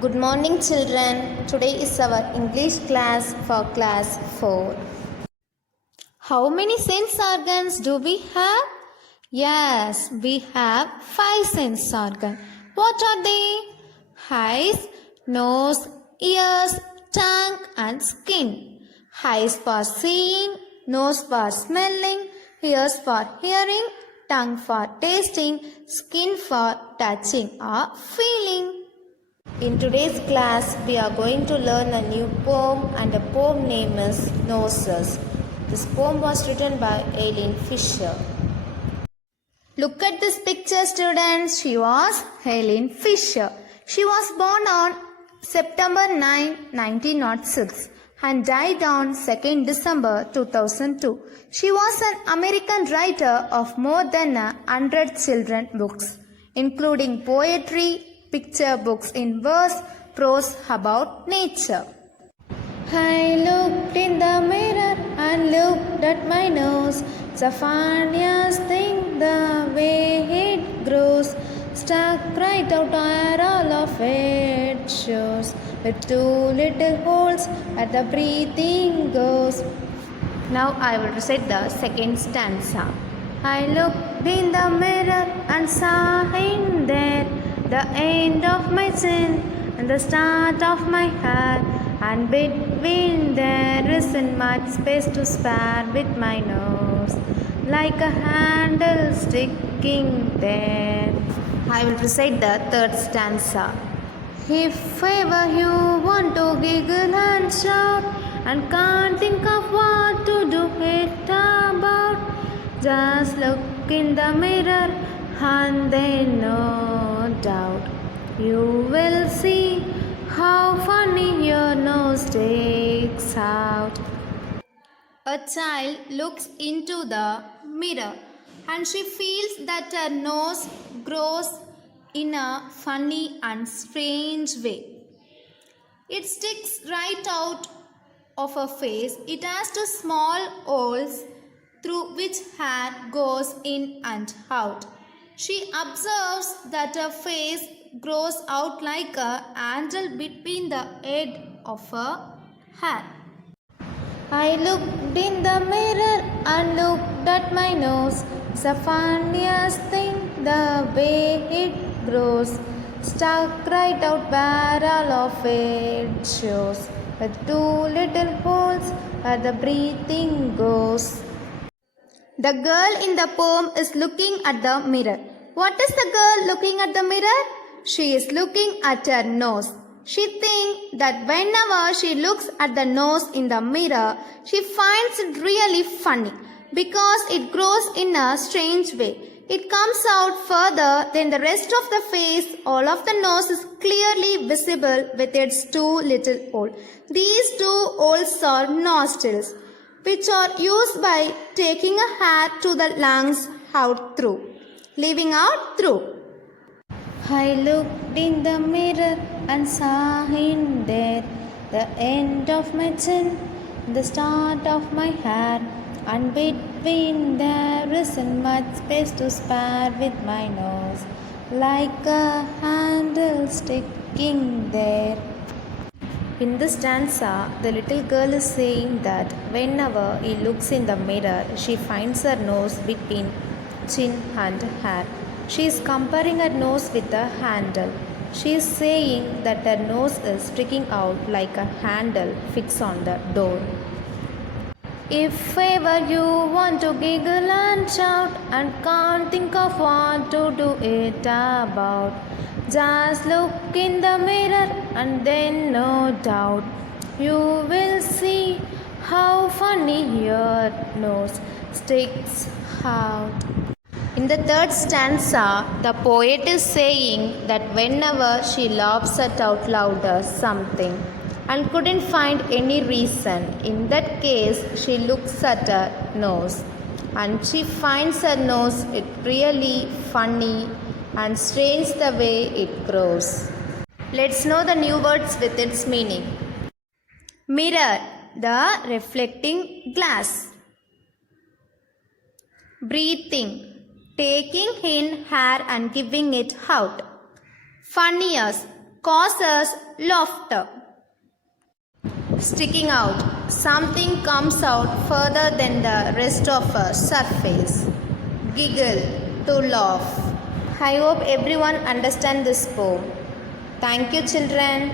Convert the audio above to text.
Good morning children. Today is our English class for class 4. How many sense organs do we have? Yes, we have 5 sense organs. What are they? Eyes, nose, ears, tongue and skin. Eyes for seeing, nose for smelling, ears for hearing, tongue for tasting, skin for touching or feeling. In today's class, we are going to learn a new poem and the poem name is Noses. This poem was written by Eileen Fisher. Look at this picture, students. She was Eileen Fisher. She was born on September 9, 1906 and died on 2nd December 2002. She was an American writer of more than 100 children's books, including poetry, picture books in verse, prose about nature. I looked in the mirror and looked at my nose. It's the funniest thing the way it grows. Stuck right out where all of it shows, with 2 little holes where the breathing goes. Now I will recite the second stanza. I looked in the mirror and saw in there the end of my chin and the start of my hair, and between there isn't much space to spare with my nose, like a handle sticking there. I will recite the third stanza. If ever you want to giggle and shout and can't think of what to do it about, just look in the mirror and then no doubt you will see how funny your nose sticks out. A child looks into the mirror and she feels that her nose grows in a funny and strange way. It sticks right out of her face. It has 2 small holes through which hair goes in and out. She observes that her face grows out like a handle between the head of her hair. I looked in the mirror and looked at my nose. It's the funniest thing the way it grows. Stuck right out where all of it shows, with 2 little holes where the breathing goes. The girl in the poem is looking at the mirror. What is the girl looking at the mirror? She is looking at her nose. She thinks that whenever she looks at the nose in the mirror, she finds it really funny because it grows in a strange way. It comes out further than the rest of the face. All of the nose is clearly visible with its 2 little holes. These 2 holes are nostrils, which are used by taking a hair to the lungs out through, leaving out through. I looked in the mirror and saw in there the end of my chin, the start of my hair, and between there isn't much space to spare with my nose, like a handle sticking there. In this stanza, the little girl is saying that whenever he looks in the mirror, she finds her nose between chin and hair. She is comparing her nose with a handle. She is saying that her nose is sticking out like a handle fixed on the door. If ever you want to giggle and shout and can't think of what to do it about, just look in the mirror and then no doubt you will see how funny your nose sticks out. In the third stanza, the poet is saying that whenever she laughs out loud or something and couldn't find any reason, in that case she looks at her nose and she finds her nose it really funny and strange the way it grows. Let's know the new words with its meaning. Mirror, the reflecting glass. Breathing, taking in air and giving it out. Funniest, causes laughter. Sticking out. Something comes out further than the rest of a surface. Giggle, to laugh. I hope everyone understands this poem. Thank you, children.